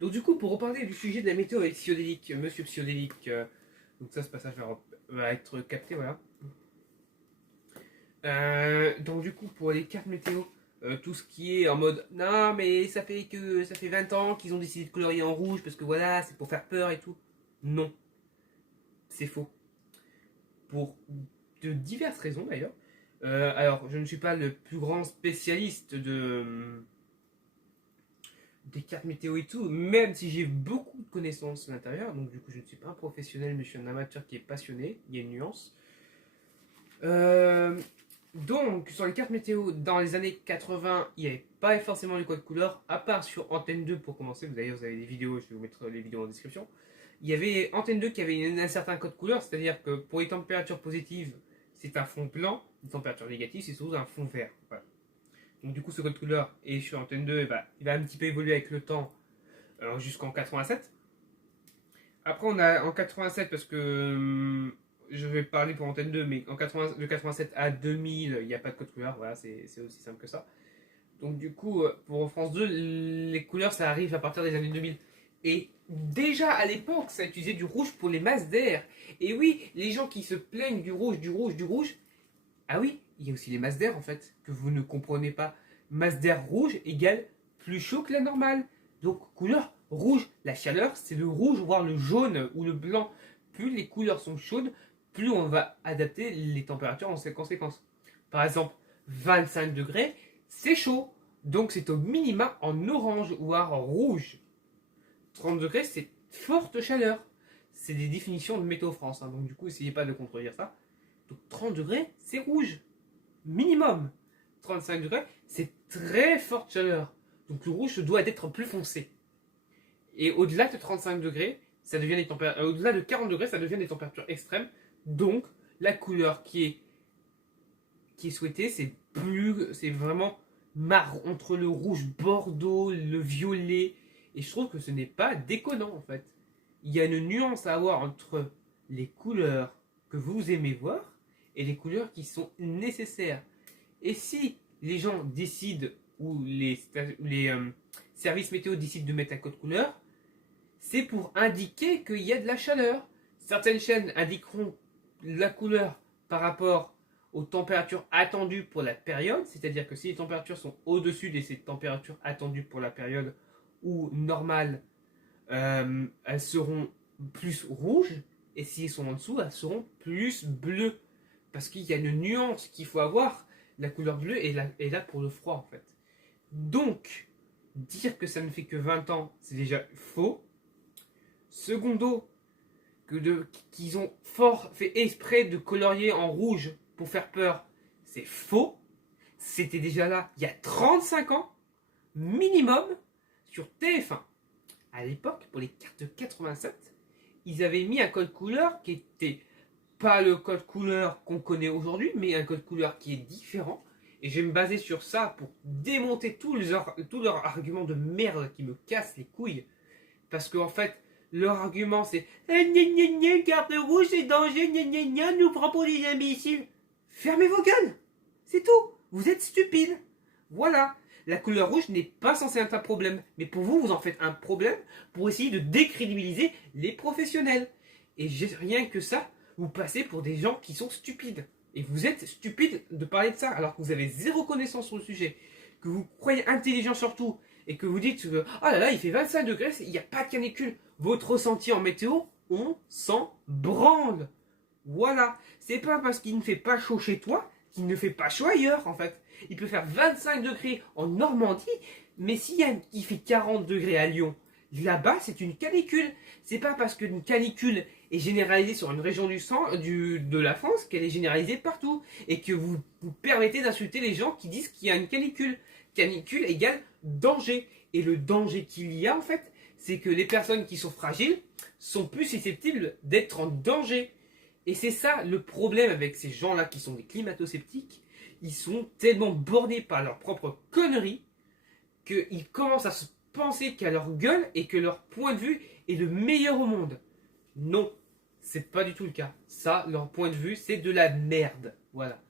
Donc du coup, pour reparler du sujet de la météo avec Psyodélique, Monsieur Psyodélique, donc ça, ce passage va être capté, voilà. Donc du coup, pour les cartes météo, tout ce qui est en mode non mais ça fait 20 ans qu'ils ont décidé de colorier en rouge parce que voilà, c'est pour faire peur et tout. Non, c'est faux. Pour de diverses raisons d'ailleurs. Alors, je ne suis pas le plus grand spécialiste des cartes météo et tout, même si j'ai beaucoup de connaissances à l'intérieur, donc du coup je ne suis pas un professionnel, mais je suis un amateur qui est passionné, il y a une nuance. Euh, donc, sur les cartes météo, dans les années 80, il n'y avait pas forcément le code couleur, à part sur Antenne 2 pour commencer, d'ailleurs vous avez des vidéos, je vais vous mettre les vidéos en description. Il y avait Antenne 2 qui avait un certain code couleur, c'est-à-dire que pour les températures positives, c'est un fond blanc, les températures négatives, c'est surtout un fond vert. Voilà. Donc du coup, ce code couleur est sur Antenne 2, il va un petit peu évoluer avec le temps jusqu'en 87. Après, on a en 87, parce que je vais parler pour Antenne 2, mais de 87 à 2000, il n'y a pas de code couleur, voilà, c'est aussi simple que ça. Donc du coup, pour France 2, les couleurs, ça arrive à partir des années 2000. Et déjà à l'époque, ça utilisait du rouge pour les masses d'air. Et oui, les gens qui se plaignent du rouge, du rouge, du rouge, ah oui, il y a aussi les masses d'air en fait, que vous ne comprenez pas. Masse d'air rouge égale plus chaud que la normale. Donc couleur rouge, la chaleur, c'est le rouge, voire le jaune ou le blanc. Plus les couleurs sont chaudes, plus on va adapter les températures en conséquence. Par exemple, 25 degrés, c'est chaud. Donc c'est au minima en orange, voire en rouge. 30 degrés, c'est forte chaleur. C'est des définitions de Météo France, hein, donc du coup, essayez pas de contredire ça. Donc 30 degrés, c'est rouge. Minimum. 35 degrés, c'est très forte chaleur. Donc le rouge doit être plus foncé. Et au-delà de 35 degrés, ça devient des températures. Au-delà de 40 degrés, ça devient des températures extrêmes. Donc la couleur qui est souhaitée, c'est vraiment marron entre le rouge bordeaux, le violet. Et je trouve que ce n'est pas déconnant en fait. Il y a une nuance à avoir entre les couleurs que vous aimez voir et les couleurs qui sont nécessaires. Et si les gens décident, ou les services météo décident de mettre un code couleur, c'est pour indiquer qu'il y a de la chaleur. Certaines chaînes indiqueront la couleur par rapport aux températures attendues pour la période, c'est-à-dire que si les températures sont au-dessus de ces températures attendues pour la période ou normales, elles seront plus rouges, et si elles sont en dessous, elles seront plus bleues. Parce qu'il y a une nuance qu'il faut avoir. La couleur bleue est là pour le froid, en fait. Donc, dire que ça ne fait que 20 ans, c'est déjà faux. Secondo, qu'ils ont fort fait exprès de colorier en rouge pour faire peur, c'est faux. C'était déjà là il y a 35 ans, minimum, sur TF1. À l'époque, pour les cartes de 87, ils avaient mis un code couleur qui était pas le code couleur qu'on connaît aujourd'hui, mais un code couleur qui est différent. Et je vais me baser sur ça pour démonter tous leurs arguments de merde qui me cassent les couilles. Parce qu'en fait, leur argument c'est carte rouge c'est danger, nous prend pour des imbéciles. Fermez vos gueules. C'est tout. Vous êtes stupides. Voilà. La couleur rouge n'est pas censée être un problème. Mais pour vous, vous en faites un problème pour essayer de décrédibiliser les professionnels. Et rien que ça, vous passez pour des gens qui sont stupides. Et vous êtes stupides de parler de ça alors que vous avez zéro connaissance sur le sujet. Que vous croyez intelligent surtout. Et que vous dites que oh là là, il fait 25 degrés, il n'y a pas de canicule. Votre ressenti en météo, on s'en branle. Voilà. C'est pas parce qu'il ne fait pas chaud chez toi qu'il ne fait pas chaud ailleurs en fait. Il peut faire 25 degrés en Normandie, mais il fait 40 degrés à Lyon, là-bas c'est une canicule. C'est pas parce qu'une canicule est généralisée sur une région de la France qu'elle est généralisée partout. Et que vous permettez d'insulter les gens qui disent qu'il y a une canicule. Canicule égale danger. Et le danger qu'il y a en fait, c'est que les personnes qui sont fragiles sont plus susceptibles d'être en danger. Et c'est ça le problème avec ces gens-là qui sont des climato-sceptiques. Ils sont tellement bornés par leur propre connerie qu'ils commencent à se penser qu'à leur gueule et que leur point de vue est le meilleur au monde. Non, c'est pas du tout le cas. Ça, leur point de vue, c'est de la merde. Voilà.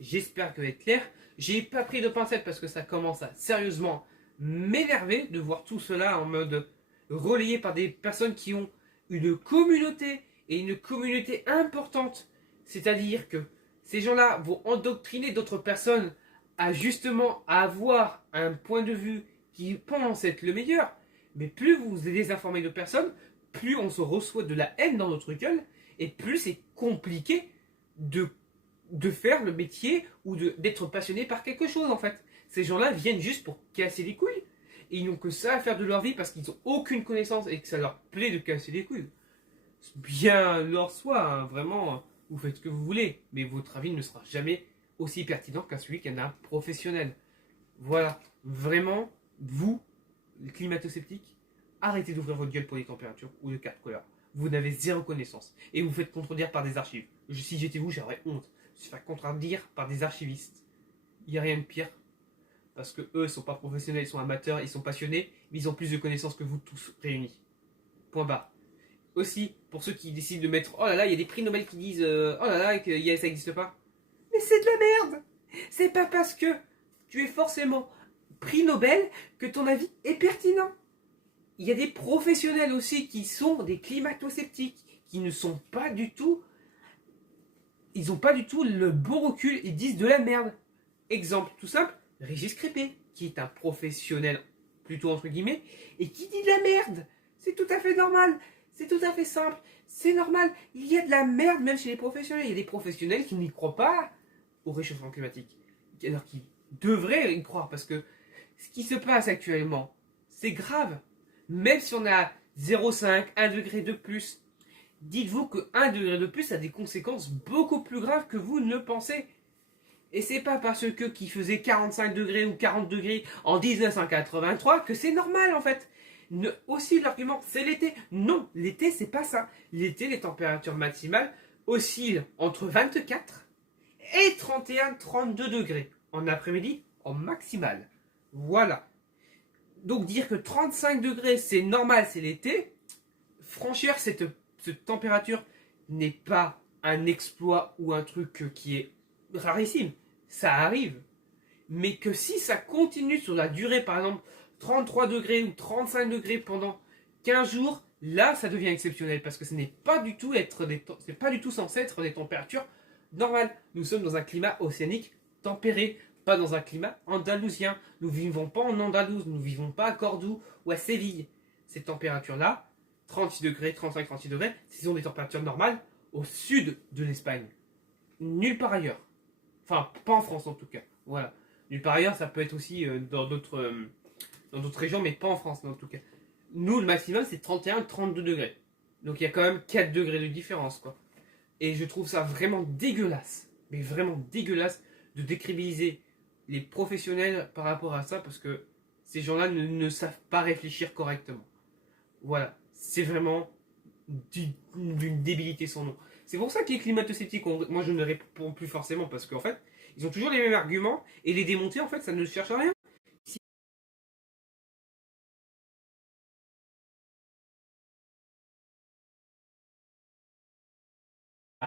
J'espère que ça va être clair. J'ai pas pris de pincettes parce que ça commence à sérieusement m'énerver de voir tout cela en mode relayés par des personnes qui ont une communauté, et une communauté importante. C'est-à-dire que ces gens-là vont endoctriner d'autres personnes à justement avoir un point de vue qui pense être le meilleur. Mais plus vous désinformez de personnes, plus on se reçoit de la haine dans notre gueule, et plus c'est compliqué de faire le métier ou d'être passionné par quelque chose en fait. Ces gens-là viennent juste pour casser les couilles. Et ils n'ont que ça à faire de leur vie parce qu'ils n'ont aucune connaissance et que ça leur plaît de casser les couilles. Bien leur soit, hein, vraiment, vous faites ce que vous voulez, mais votre avis ne sera jamais aussi pertinent qu'à celui d'un professionnel. Voilà, vraiment, vous, les climato-sceptiques, arrêtez d'ouvrir votre gueule pour les températures ou les cartes couleurs. Vous n'avez zéro connaissance et vous faites contredire par des archives. Si j'étais vous, j'aurais honte. Se faire contredire par des archivistes. Il n'y a rien de pire. Parce que eux, ils sont pas professionnels, ils sont amateurs, ils sont passionnés, mais ils ont plus de connaissances que vous tous réunis. Point barre. Aussi, pour ceux qui décident de mettre, oh là là, il y a des prix Nobel qui disent, oh là là, que ça n'existe pas. Mais c'est de la merde. C'est pas parce que tu es forcément prix Nobel que ton avis est pertinent. Il y a des professionnels aussi qui sont des climato-sceptiques, qui ne sont pas du tout, ils n'ont pas du tout le bon recul et disent de la merde. Exemple tout simple, Régis Crépé, qui est un professionnel plutôt entre guillemets, et qui dit de la merde. C'est tout à fait normal, c'est tout à fait simple, c'est normal. Il y a de la merde même chez les professionnels. Il y a des professionnels qui n'y croient pas au réchauffement climatique, alors qu'ils devraient y croire, parce que ce qui se passe actuellement, c'est grave. Même si on a 0,5, 1 degré de plus, dites-vous que 1 degré de plus a des conséquences beaucoup plus graves que vous ne pensez. Et c'est pas parce que qui faisait 45 degrés ou 40 degrés en 1983 que c'est normal en fait. Aussi l'argument c'est l'été. Non, l'été c'est pas ça. L'été les températures maximales oscillent entre 24 et 31-32 degrés en après-midi en maximal. Voilà. Donc dire que 35 degrés c'est normal, c'est l'été, franchir cette température n'est pas un exploit ou un truc qui est rarissime. Ça arrive. Mais que si ça continue sur la durée, par exemple 33 degrés ou 35 degrés pendant 15 jours, là ça devient exceptionnel parce que ce n'est pas du tout censé être des températures normales. Nous sommes dans un climat océanique tempéré, pas dans un climat andalousien. Nous ne vivons pas en Andalouse, nous ne vivons pas à Cordoue ou à Séville. Ces températures-là, 36 degrés, 35-36 degrés, ce sont des températures normales au sud de l'Espagne. Nulle part ailleurs. Enfin, pas en France en tout cas. Voilà. Nulle part ailleurs, ça peut être aussi dans d'autres régions, mais pas en France en tout cas. Nous, le maximum, c'est 31-32 degrés. Donc il y a quand même 4 degrés de différence, quoi. Et je trouve ça vraiment dégueulasse. Mais vraiment dégueulasse de décrédibiliser les professionnels par rapport à ça, parce que ces gens-là ne savent pas réfléchir correctement. Voilà. C'est vraiment d'une débilité sans nom. C'est pour ça que les climato-sceptiques, moi je ne réponds plus forcément, parce qu'en fait, ils ont toujours les mêmes arguments, et les démonter, en fait, ça ne cherche à rien. Si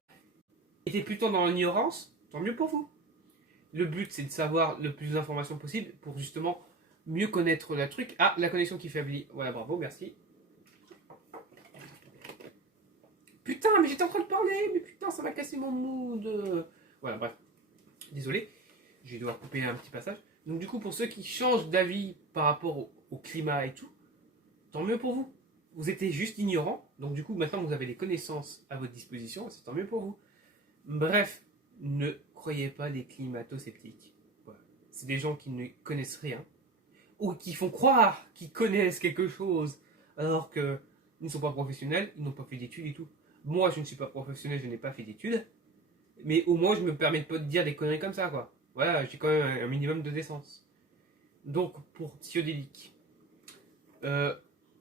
vous étiez plutôt dans l'ignorance, tant mieux pour vous. Le but, c'est de savoir le plus d'informations possible pour justement mieux connaître le truc. Ah, la connexion qui faiblit. Voilà, bravo, merci. Putain, mais j'étais en train de parler, mais putain, ça m'a cassé mon mood. Voilà, bref. Désolé, je vais devoir couper un petit passage. Donc du coup, pour ceux qui changent d'avis par rapport au climat et tout, tant mieux pour vous. Vous étiez juste ignorant, donc du coup, maintenant vous avez les connaissances à votre disposition, c'est tant mieux pour vous. Bref, ne croyez pas les climato-sceptiques. Voilà. C'est des gens qui ne connaissent rien, ou qui font croire qu'ils connaissent quelque chose, alors qu'ils ne sont pas professionnels, ils n'ont pas fait d'études et tout. Moi, je ne suis pas professionnel, je n'ai pas fait d'études, mais au moins, je me permets pas de dire des conneries comme ça, quoi. Voilà, j'ai quand même un minimum de décence. Donc, pour Thiodélique,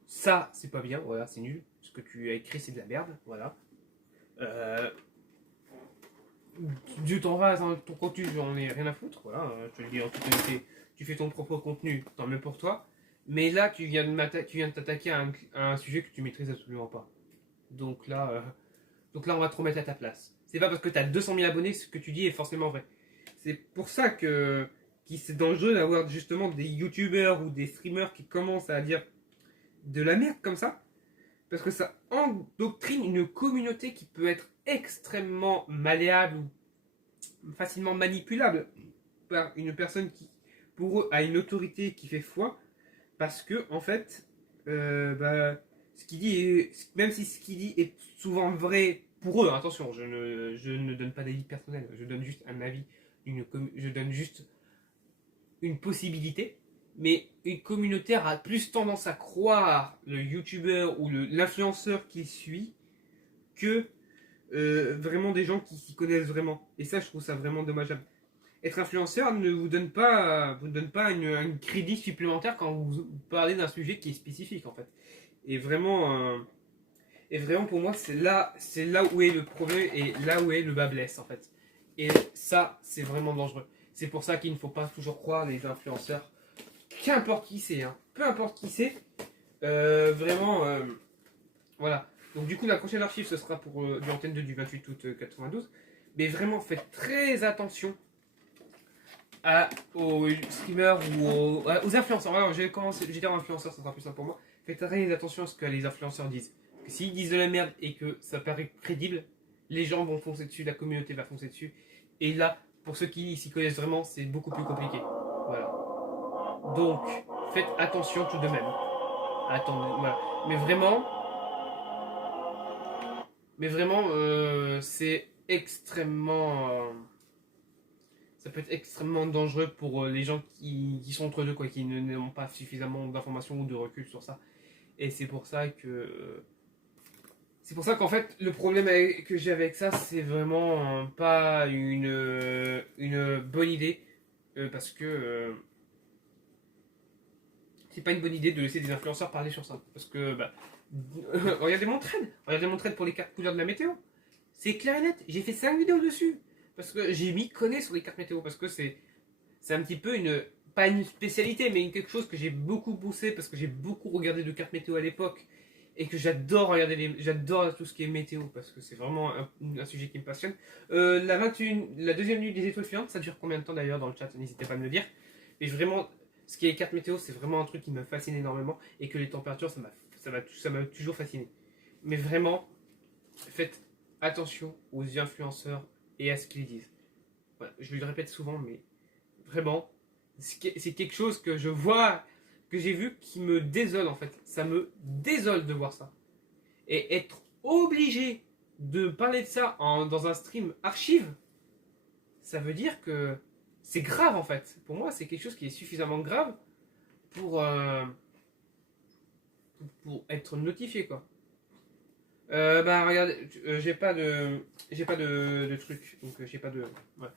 ça, c'est pas bien, voilà, c'est nul. Ce que tu as écrit, c'est de la merde, voilà. Dieu t'en va, hein, ton contenu, j'en ai rien à foutre, voilà, je te le dis en toute honnêteté, tu fais ton propre contenu, tant mieux pour toi. Mais là, tu viens de t'attaquer à un sujet que tu maîtrises absolument pas. Donc là, on va te remettre à ta place. C'est pas parce que tu as 200 000 abonnés que ce que tu dis est forcément vrai. C'est pour ça que c'est dangereux d'avoir justement des youtubeurs ou des streamers qui commencent à dire de la merde comme ça, parce que ça endoctrine une communauté qui peut être extrêmement malléable ou facilement manipulable par une personne qui, pour eux, a une autorité qui fait foi, parce que, en fait, ce qu'il dit, même si ce qu'il dit est souvent vrai pour eux, attention, je ne donne pas d'avis personnel, je donne juste un avis, je donne juste une possibilité, mais une communauté a plus tendance à croire le youtubeur ou l'influenceur qu'il suit que vraiment des gens qui s'y connaissent vraiment. Et ça, je trouve ça vraiment dommageable. Être influenceur ne vous donne pas un crédit supplémentaire quand vous parlez d'un sujet qui est spécifique en fait. Et vraiment, pour moi, c'est là où est le problème et là où est le bas blesse en fait. Et ça, c'est vraiment dangereux. C'est pour ça qu'il ne faut pas toujours croire les influenceurs, qu'importe qui c'est, hein. Peu importe qui c'est, vraiment, voilà. Donc du coup, la prochaine archive, ce sera pour du Antenne 2 du 28 août 92. Mais vraiment, faites très attention aux streamers ou aux influenceurs. Alors, je vais dire influenceurs, ça sera plus simple pour moi. Faites très attention à ce que les influenceurs disent. Que s'ils disent de la merde et que ça paraît crédible, les gens vont foncer dessus, la communauté va foncer dessus. Et là, pour ceux qui s'y connaissent vraiment, c'est beaucoup plus compliqué. Voilà. Donc, faites attention tout de même. Attendez, voilà. Mais vraiment, c'est extrêmement. Ça peut être extrêmement dangereux pour les gens qui sont entre deux, quoi, qui n'ont pas suffisamment d'informations ou de recul sur ça. Et c'est pour ça que. C'est pour ça qu'en fait, le problème que j'ai avec ça, c'est vraiment pas une bonne idée. Parce que c'est pas une bonne idée de laisser des influenceurs parler sur ça. Parce que, regardez mon trade pour les cartes couleurs de la météo. C'est clair et net. J'ai fait 5 vidéos dessus. Parce que j'ai mis connaît sur les cartes météo. Parce que c'est un petit peu pas une spécialité, mais quelque chose que j'ai beaucoup poussé. Parce que j'ai beaucoup regardé de cartes météo à l'époque. Et que j'adore j'adore tout ce qui est météo. Parce que c'est vraiment un sujet qui me passionne. La deuxième nuit des étoiles filantes, ça dure combien de temps d'ailleurs dans le chat? N'hésitez pas à me le dire. Mais vraiment, ce qui est cartes météo, c'est vraiment un truc qui me fascine énormément. Et que les températures, ça m'a toujours fasciné. Mais vraiment, faites attention aux influenceurs et à ce qu'ils disent. Voilà, je le répète souvent, mais vraiment, c'est quelque chose que je vois, que j'ai vu, qui me désole en fait. Ça me désole de voir ça. Et être obligé de parler de ça dans un stream archive, ça veut dire que c'est grave en fait. Pour moi, c'est quelque chose qui est suffisamment grave pour, pour être notifié quoi. Regarde, j'ai pas de truc, donc j'ai pas de. Voilà.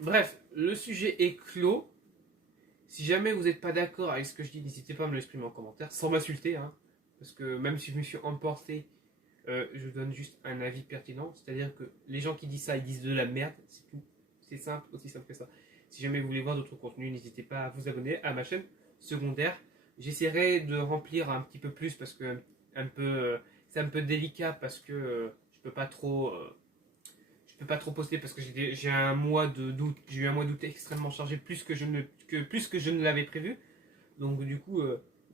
Bref, le sujet est clos. Si jamais vous n'êtes pas d'accord avec ce que je dis, n'hésitez pas à me l'exprimer en commentaire, sans m'insulter, hein, parce que même si je me suis emporté, je donne juste un avis pertinent. C'est-à-dire que les gens qui disent ça, ils disent de la merde, c'est tout. C'est simple, aussi simple que ça. Si jamais vous voulez voir d'autres contenus, n'hésitez pas à vous abonner à ma chaîne secondaire. J'essaierai de remplir un petit peu plus parce que c'est un peu délicat parce que je peux pas trop poster parce que j'ai un mois d'août, j'ai eu un mois d'août extrêmement chargé plus que je ne l'avais prévu. Donc du coup,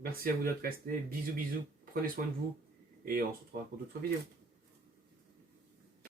merci à vous d'être restés. Bisous bisous, prenez soin de vous et on se retrouvera pour d'autres vidéos.